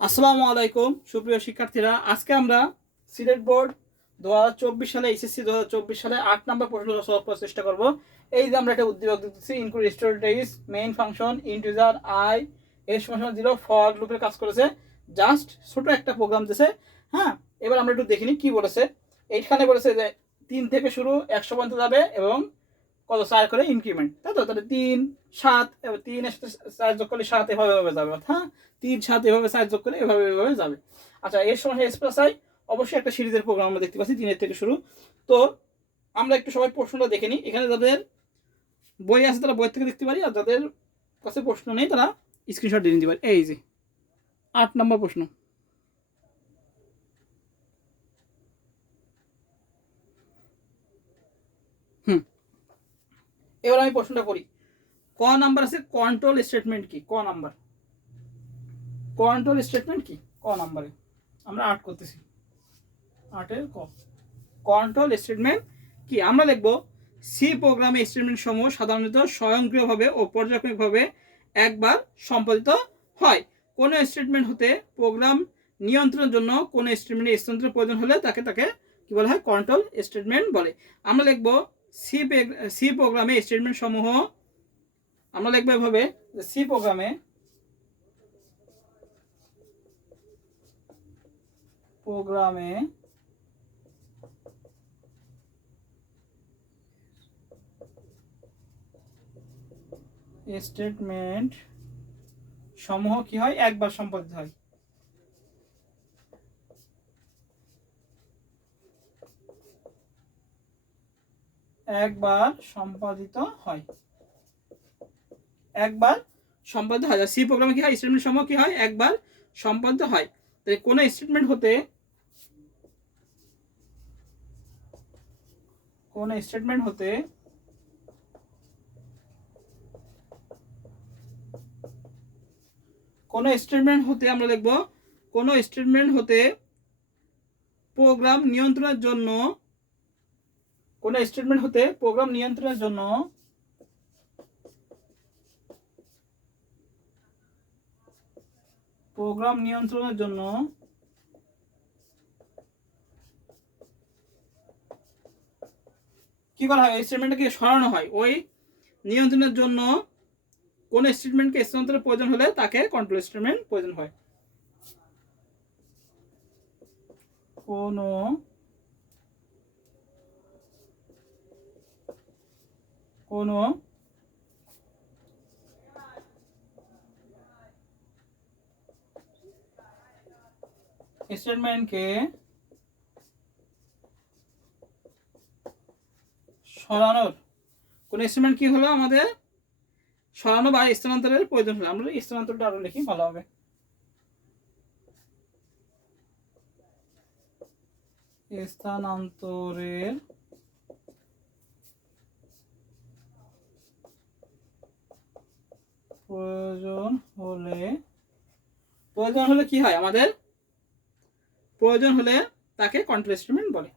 আসসালামু আলাইকুম সুপ্রিয় শিক্ষার্থীরা, আজকে আমরা সিলেট বোর্ড 2024 সালে এইচএসসি 2024 সালে 8 নম্বর প্রশ্নটা সলভ করার চেষ্টা করব। এই যে আমরা একটা উদ্দীপক দিতেছি, include storage main function integer I এর সমান 0 ফর লুপের কাজ করেছে, জাস্ট ছোট একটা প্রোগ্রাম দিয়েছে। হ্যাঁ, এবার আমরা একটু দেখিনি কি বলেছে। এইখানে বলেছে যে 3 থেকে শুরু 100 পর্যন্ত যাবে এবং কত 4 করে ইনক্রিমেন্ট, তাই তো? তাহলে 3 7 এবার 3 এর সাথে 4 যোগ করলে 7 এভাবে যাবে। হ্যাঁ, 3 7 এভাবে 4 যোগ করলে এভাবে যাবে। আচ্ছা, এর সময় এস প্লাস আই অবশ্যই একটা সিরিজের প্রোগ্রাম আমরা দেখতে পাচ্ছি 3 থেকে শুরু। তো আমরা একটু সবাই প্রশ্নটা দেখে নিই। এখানে যাদের বই আছে তারা বই থেকে দেখতে পারি, আর যাদের কাছে প্রশ্ন নেই তারা স্ক্রিনশট দিয়ে নিতে পারি। এই যে 8 নম্বর প্রশ্ন। এবার আমি প্রশ্নটা করি। ক নাম্বার আছে কন্ট্রোল স্টেটমেন্ট কি? ক নাম্বার কন্ট্রোল স্টেটমেন্ট কি? ক নাম্বারে আমরা 8 করতেছি। 8 ক কন্ট্রোল স্টেটমেন্ট কি? আমরা লিখব সি প্রোগ্রামে স্টেটমেন্ট সমূহ সাধারণত স্বয়ংক্রিয়ভাবে ও পর্যায়ক্রমিকভাবে একবার সম্পাদিত হয়। কোন স্টেটমেন্ট হতে প্রোগ্রাম নিয়ন্ত্রণের জন্য কোন স্টেটমেন্টের স্থানান্তরের প্রয়োজন হলে তাকে কি বলা হয়? কন্ট্রোল স্টেটমেন্ট বলে। আমরা লিখব সি প্রোগ্রামে স্টেটমেন্ট সমূহ, আমরা লিখব এভাবে সি প্রোগ্রামে স্টেটমেন্ট সমূহ কি হয়? একবার সম্পাদিত হয়। একবার সম্পাদিত হয়। একবার সম্পাদিত হয়। সি প্রোগ্রামে কি হয়? স্টেটমেন্ট সমূহ কি হয়? একবার সম্পাদিত হয়। তাই কোন স্টেটমেন্ট হতে কোন স্টেটমেন্ট হতে আমরা লিখব কোন স্টেটমেন্ট হতে প্রোগ্রাম নিয়ন্ত্রণের জন্য কোন স্টেটমেন্ট হতে প্রোগ্রাম নিয়ন্ত্রণের জন্য কি করা হয়? স্টেটমেন্টটাকে সরানো হয়। ওই নিয়ন্ত্রণের জন্য কোন স্টেটমেন্টকে স্থানান্তরের প্রয়োজন হলে তাকে কন্ট্রোল স্টেটমেন্ট প্রয়োজন হয়। কোন স্টেটমেন্টকে সরানোর কোন স্টেটমেন্ট কি হলো? আমাদের সরানো বা স্থানান্তরের প্রয়োজন হলো। আমরা স্থানান্তরটা আরো লিখি, ভালো হবে। স্থানান্তরের প্রয়োজন হলে কি হয়? আমাদের প্রয়োজন হলে তাকে কন্ট্রোল স্টেটমেন্ট বলে।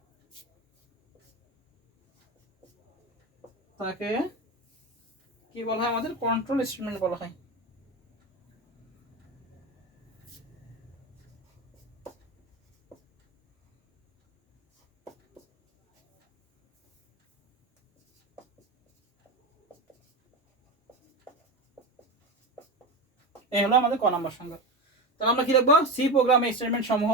তাকে কি বলা হয়? আমাদের কন্ট্রোল স্টেটমেন্ট বলা হয়। এই হলো আমাদের ক নাম্বার সংজ্ঞা। তাহলে আমরা কি লিখবো? সি প্রোগ্রামে স্টেটমেন্ট সমূহ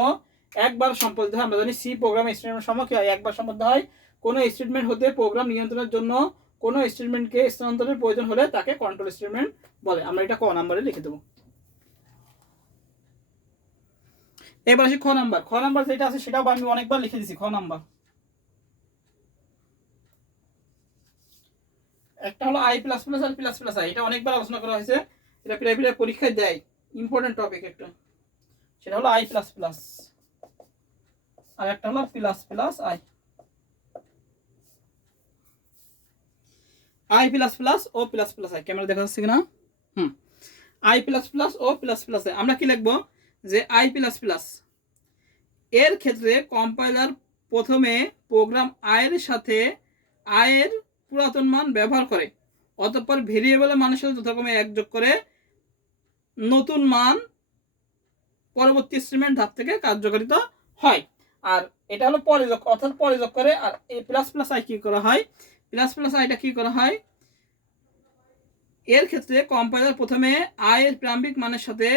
একবার সম্পাদিত হয়। আমরা জানি সি প্রোগ্রামে স্টেটমেন্ট সমূহ কি হয়? একবার সম্পাদিত হয়। কোন স্টেটমেন্ট হতে প্রোগ্রাম নিয়ন্ত্রণের জন্য কোন স্টেটমেন্টকে স্থানান্তরের প্রয়োজন হলে তাকে কন্ট্রোল স্টেটমেন্ট বলে। আমরা এটা ক নাম্বারে লিখে দেবো। এবার আসি খ নাম্বার। খ নাম্বার যেটা আছে সেটাও আমি অনেকবার লিখে দিছি। খ নাম্বার একটা হলো আই প্লাস প্লাস আর প্লাস প্লাস আই। এটা অনেকবার আলোচনা করা হয়েছে, এটা প্রায় পরীক্ষায় দেয়, ইম্পর্টেন্ট টপিক একটা। সেটা হলো আই প্লাস প্লাস, আর একটা হলো plus plus I. I plus plus ও প্লাস প্লাস আই, ক্যামেরা দেখা যাচ্ছে কিনা? আই প্লাস প্লাস ও প্লাস প্লাস আই। আমরা কি লিখবো? যে আই প্লাস প্লাস এর ক্ষেত্রে কম্পাইলার প্রথমে প্রোগ্রাম আয়ের সাথে আয়ের পুরাতন মান ব্যবহার করে, অতঃপর ভেরিয়েবলের মানের সাথে যথাক্রমে 1 যোগ করে নতুন মান পরবর্তী স্টেটমেন্ট ধাপ থেকে কার্যকারিত হয়। আর এটা হলো পরে যোগ, অর্থাৎ পরে যোগ করে। আর এই প্লাস প্লাস আই কি করা হয়, প্লাস প্লাস আইটা কি করা হয়, এর ক্ষেত্রে কম্পাইলার প্রথমে আই এর প্রারম্ভিক মানের সাথে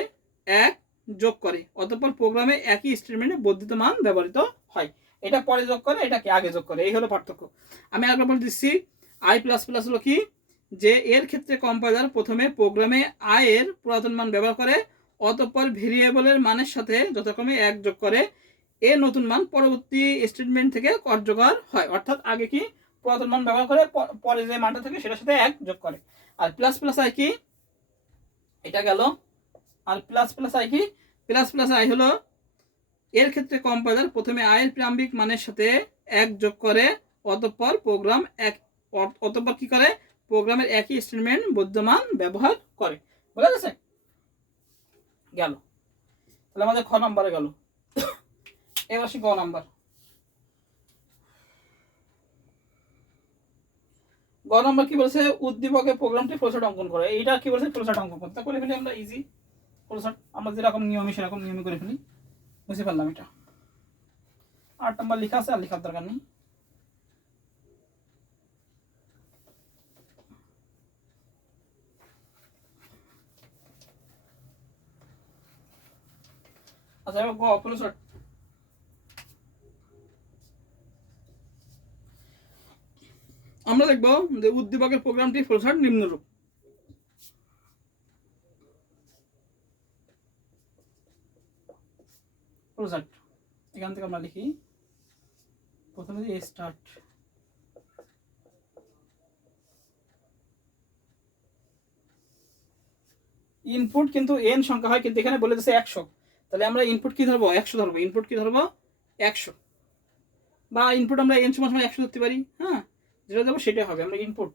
1 যোগ করে, অতঃপর প্রোগ্রামে একই স্টেটমেন্টে বর্ধিত মান ব্যবহৃত হয়। এটা পরে যোগ করে, এটাকে আগে যোগ করে, এই হলো পার্থক্য। আমি আরেকবার বলে দিচ্ছি, আই প্লাস প্লাস হলো কি, যে এর ক্ষেত্রে কম্পাইলার প্রথমে প্রোগ্রামে আই এর পুরাতন মান ব্যবহার করে, অতঃপর ভেরিয়েবলের মানের সাথে যথাক্রমে 1 যোগ করে, এর নতুন মান পরবর্তী স্টেটমেন্ট থেকে কার্যকর হয়। অর্থাৎ আগে কি পুরাতন মান ব্যবহার করে, পরে যে মানটা থাকে সেটার সাথে 1 যোগ করে। আর প্লাস প্লাস আই কি, এটা গেল। আর প্লাস প্লাস আই কি, প্লাস প্লাস আই হলো এর ক্ষেত্রে কম্পাইলার প্রথমে আই এর প্রারম্ভিক মানের সাথে 1 যোগ করে, অতঃপর অতঃপর কি করে, প্রোগ্রামের একই স্টেটমেন্ট বর্তমান ব্যবহার করে। বুঝা গেছে? গেল। তাহলে আমাদের খ নম্বরে গেল। এবার আসি গ নাম্বার। গ নম্বর কি বলছে, উদ্দীপকের প্রোগ্রামটি ফ্লোচার্ট অঙ্কন করে। এইটা কি বলছে, ফ্লোচার্ট অঙ্কন করতে করে ফেলি আমরা, ইজি ফ্লোচার্ট, আমরা যেরকম নিয়মে সেরকম নিয়মে করে ফেলি। বুঝতে পারলাম এটা। 8 নম্বর লেখা আছে, আর লেখার দরকার নেই। আচ্ছা এবার গ ফ্লোচার্ট। আমরা দেখব যে উদ্দীপকের প্রোগ্রামটি ফ্লোচার্ট নিম্নরূপ। ফ্লোচার্ট এখান থেকে আমরা লিখি, প্রথমে যে স্টার্ট, ইনপুট কিন্তু এন সংখ্যা হয়, কিন্তু এখানে বলে দিচ্ছে 100, তাহলে আমরা ইনপুট কি ধরবো, 100 ধরবো। ইনপুট কি ধরবো, 100, বা ইনপুট আমরা এন সমান 100 ধরতে পারি। হ্যাঁ, যেটা দেবো সেটাই হবে। আমরা ইনপুট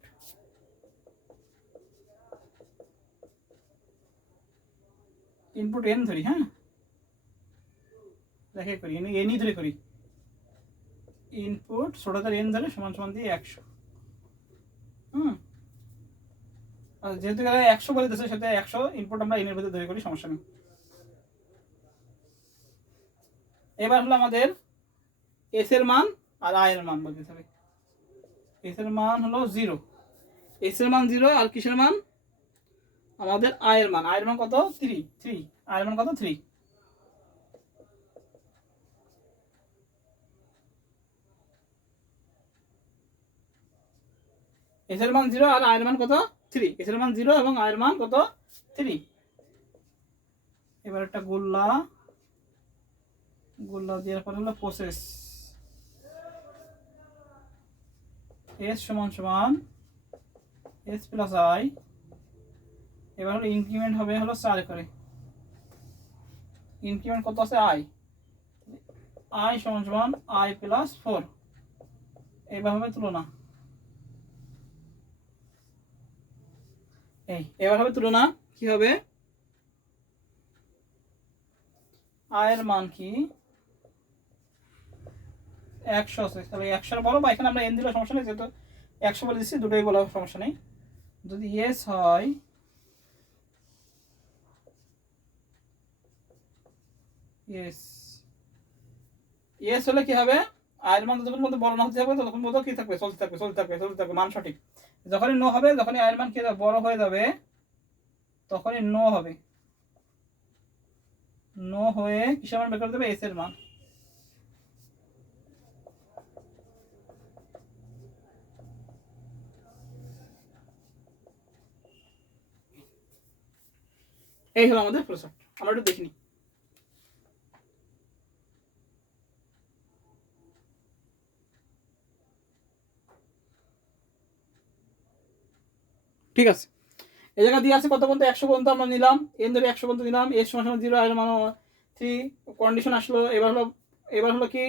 এন ধরি। হ্যাঁ, দেখে করি, এনই ধরে করি। ইনপুট ছোটদের এন ধরে সমান সমান দিয়ে 100। আর যেহেতু 100 বলে দিচ্ছে, সেটা 100 ইনপুট আমরা এনের ভিতরে ধরে করি, সমস্যা নেই। এবার হলো আমাদের এস এর মান আর আই এর মান বলতে হবে। এস এর মান হলো 0, এস এর মান 0, আর কিসের মান, আমাদের আই এর মান। আই এর মান কত, 3, আই এর মান কত, 3। এস এর মান 0 আর আই এর মান কত, 3। এস এর মান 0 এবং আই এর মান কত, 3। এবার একটা গোল্লা দেওয়ার পর হলো প্রসেস, এস সমান সমান এস প্লাস আই। এবার হলো ইনক্রিমেন্ট হবে হলো 4 করে। ইনক্রিমেন্ট কত আছে, আই সমান সমান আই প্লাস 4। এবার হবে তুলনা, এবার হবে তুলনা। কি হবে, আয়ের মান কি, 100 আছে, তাহলে 100 বড়, বা এখানে আমরা এন দিলে সমস্যা নেই, যেহেতু 100 বলে দিচ্ছি, দুটোই বলা সমস্যা নেই। যদি এস হয়, এস হলে কি হবে, আয়ের মান যতক্ষণ মধ্যে বড় না হতে হবে ততক্ষণ মধ্যে কি থাকবে, চলতে থাকবে, মান সঠিক। যখনই নো হবে, যখনই আয়ের মান কি বড় হয়ে যাবে, তখনই নো হবে। নো হয়ে কিসের মান বের করে দেবে, এস এর মান। এই হলো আমাদের ফ্লোচার্ট। আমরা একটু দেখিনি। ঠিক আছে, এই জায়গা দিয়ে আছে কত পর্যন্ত, 100 পর্যন্ত আমরা নিলাম, এন ধরে 100 পর্যন্ত নিলাম, এর সমান সমান 0, আয়ের মান 3, কন্ডিশন আসলো। এবার হলো কি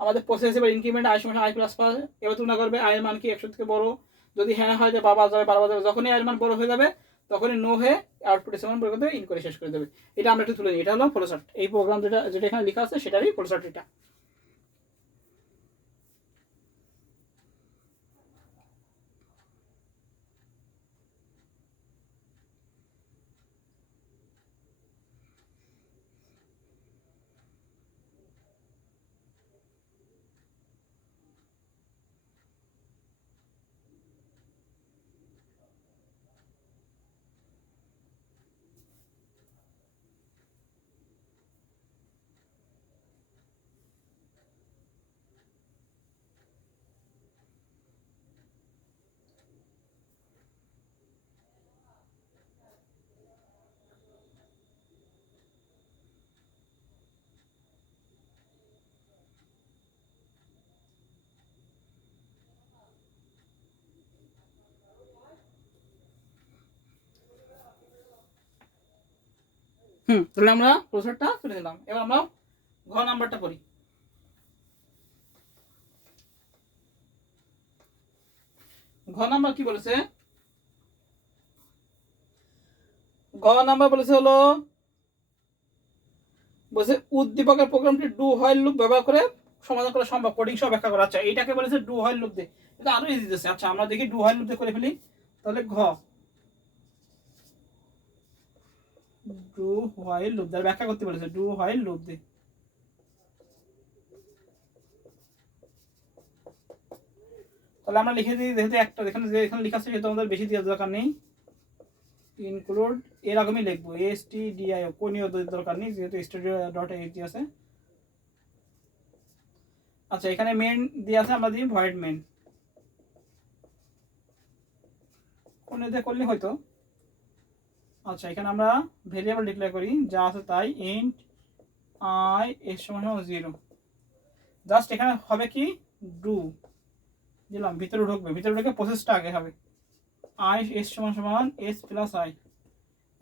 আমাদের প্রসেস, এবার ইনক্রিমেন্ট আই সমান আই প্লাস 5। এবার তুলনা করবে আয়ের মান কি 100 থেকে বড়, যদি হ্যাঁ হয় যে বাবা যাবে, বারবার যাবে। যখনই আয়ের মান বড় হয়ে যাবে, তখনই নো হয়ে আউটপুটের সমান বের করে দেবে, ইন করে শেষ করে দেবে। এটা আমরা একটু তুলে নিই। এটা হলো ফ্লোচার্ট। এই প্রোগ্রাম যেটা এখানে লেখা আছে সেটারই ফ্লোচার্ট এটা। তাহলে আমরা প্রসেসরটা তুলে দিলাম। এবার আমরা ঘ নাম্বারটা করি। ঘ নাম্বার কি বলেছে? ঘ নাম্বার বলেছে হলো বলছে উদ্দীপকের প্রোগ্রামটি ডু হোয়াইল লুপ ব্যবহার করে সমাধান করা সম্ভব, কোডিং সহ ব্যাখ্যা করা। আচ্ছা এইটাকে বলেছে ডু হোয়াইল লুপ দিয়ে, এটা আরো ইজি দিতেছে। আচ্ছা আমরা দেখি ডু হোয়াইল লুপ দিয়ে করে ফেলি। তাহলে ঘ ডু হোয়াইল লুপ দিয়ে ব্যাখ্যা করতে বলেছে, ডু হোয়াইল লুপ দিয়ে। তাহলে আমরা লিখে দিই, যেহেতু একটা এখানে লেখা আছে সেহেতু আমাদের বেশি দেওয়ার দরকার নেই। ইনক্লুড এরকমই লিখবো, stdio, কোনিও দরকার নেই যেহেতু studio.ht আছে। আচ্ছা এখানে মেন দিয়ে আছে, আমরা দিই ভয়েড মেন। কোনিও দিয়ে করলে হয়তো। আচ্ছা এখানে আমরা ভেরিয়েবল ডিক্লেয়ার করি যা আছে তাই, ইন্ট I s = 0। জাস্ট এখানে হবে কি ডু দিলাম, ভিতরে ঢুকবে, ভিতরে ঢুকে প্রসেসটা আগে হবে I s = s + i।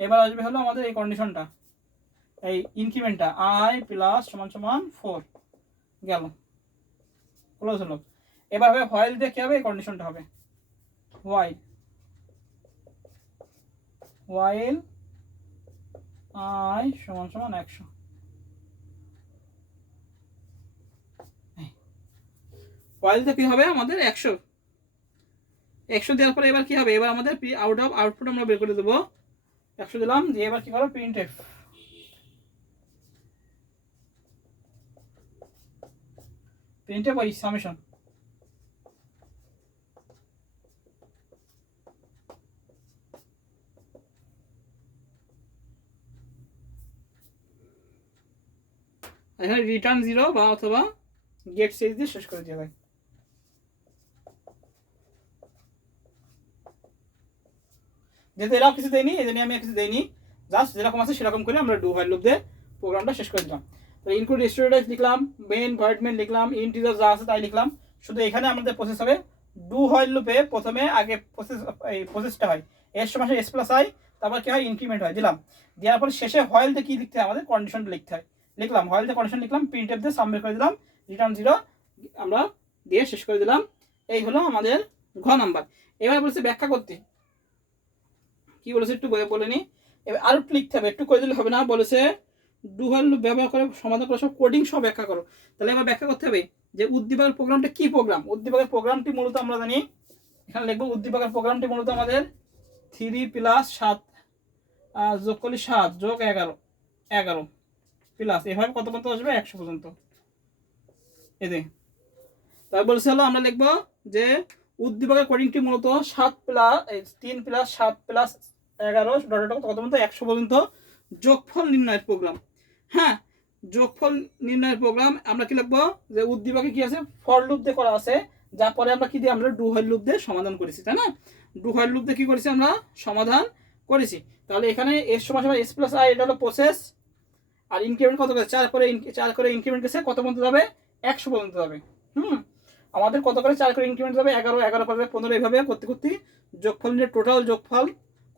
এবার আসবে হলো আমাদের এই কন্ডিশনটা, এই ইনক্রিমেন্টটা I + = 4 গেল, ক্লোজ হলো। এবার হবে হোয়াইল দিয়ে কি হবে, এই কন্ডিশনটা হবে হোয়াইল I = 100। হোয়াইল দিয়ে কি হবে আমাদের 100 দেওয়ার পরে এবার কি হবে, এবার আমাদের আউটপুট আমরা বের করে দেবো। 100 দিলাম, দিয়ে এবার কি করো printf। ওই সামেশন। এখানে রিটার্ন 0 বা অথবা গেট সেজ দিয়ে শেষ করে দেওয়া হয়। যেহেতু এরাও কিছু দেয়নি, এই জন্য আমি কিছু দেয়নি, জাস্ট যেরকম আছে সেরকম করে আমরা ডু হোয়াইল লুপ দিয়ে প্রোগ্রামটা শেষ করে দিলাম। তো ইনক্লুড স্টোরেজ লিখলাম, মেইন ভয়েড মেইন লিখলাম, ইন্টিজার যা আছে তাই লিখলাম। শুধু এখানে আমাদের প্রসেস হবে ডু হোয়াইল লুপে প্রথমে আগে প্রসেসটা হয় s = s + i, তারপর কি হয় ইনক্রিমেন্ট হয় দিলাম, দেওয়ার পর শেষে হোয়াইল দিয়ে কি লিখতে হয়, আমাদের কন্ডিশনটা লিখতে হয়, লিখলাম হোয়াইল দিয়ে কন্ডিশন লিখলাম, printf দিয়ে সাবমিট করে দিলাম, রিটার্ন 0 আমরা দিয়ে শেষ করে দিলাম। এই হলো আমাদের ঘ নাম্বার। এবার বলছে ব্যাখ্যা করতে, কি বলেছে একটু বলে নি। এবার আরো লিখতে হবে, একটু করে দিলে হবে না। বলেছে ডু হোয়াইল লুপ ব্যবহার করে সমাধান করা সব কোডিং সব ব্যাখ্যা করো। তাহলে এবার ব্যাখ্যা করতে হবে যে উদ্দীপকের প্রোগ্রামটা কি প্রোগ্রাম। উদ্দীপকের প্রোগ্রামটি মূলত আমরা জানি, এখানে লিখবো উদ্দীপকের প্রোগ্রামটি মূলত আমাদের 3 + 7 যোগ করলে 7 যোগ 11 প্লাস এভাবে কত পর্যন্ত আসবে 100 পর্যন্ত। এতে তারপর বলছে হলো আমরা লিখবো যে উদ্দীপকের কোডিংটি মূলত 3 + 7 + 11 কত পর্যন্ত 100 পর্যন্ত যোগফল নির্ণয়ের প্রোগ্রাম। হ্যাঁ, যোগফল নির্ণয়ের প্রোগ্রাম আমরা কি লিখবো, যে উদ্দীপকে কি আছে ফর লুপ দিয়ে করা আছে, যা পরে আমরা কি দিয়ে আমরা ডু হোয়াইল লুপ দিয়ে সমাধান করেছি, তাই না? ডু হোয়াইল লুপ দিয়ে কি করেছি আমরা সমাধান করেছি। তাহলে এখানে s = s + i, এটা হলো প্রসেস। আর ইনক্রিমেন্ট কত করে 4 করে ইনক্রিমেন্ট গেছে কত পর্যন্ত যাবে 100 পর্যন্ত যাবে। আমাদের কত করে 4 করে ইনক্রিমেন্ট যাবে 11 করে 15, এইভাবে করতে করতে যোগফল নিয়ে টোটাল যোগফল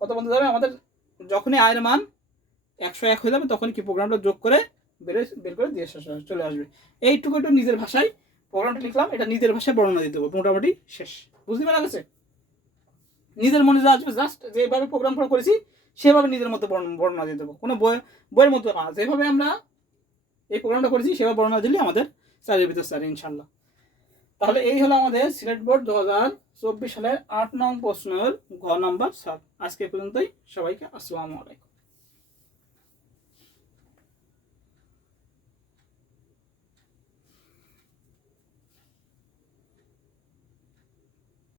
কত পর্যন্ত যাবে আমাদের, যখনই আয়ের মান 101 হয়ে যাবে তখন কি প্রোগ্রামটা যোগ করে বের করে দিয়ে চলে আসবে। এইটুকু একটু নিজের ভাষায় প্রোগ্রামটা লিখলাম, এটা নিজের ভাষায় বর্ণনা দিতে হবে, মোটামুটি শেষ। বুঝতে পারা গেছে? নিজের মনে যা আসবে জাস্ট যেভাবে প্রোগ্রাম করেছি সেভাবে নিজের মতো বর্ণনা দিয়ে দেবো, কোনো বইয়ের মতো না, যেভাবে আমরা এই প্রোগ্রামটা করেছি সেভাবে বর্ণনা দিলে আমাদের 4-এর ভিতর 4 ইনশাল্লাহ। তাহলে এই হলো আমাদের সিলেট বোর্ড 2024 সালের 8 নং প্রশ্নের ঘ নাম্বার 7। আজকে পর্যন্তই, সবাইকে আসসালামু আলাইকুম।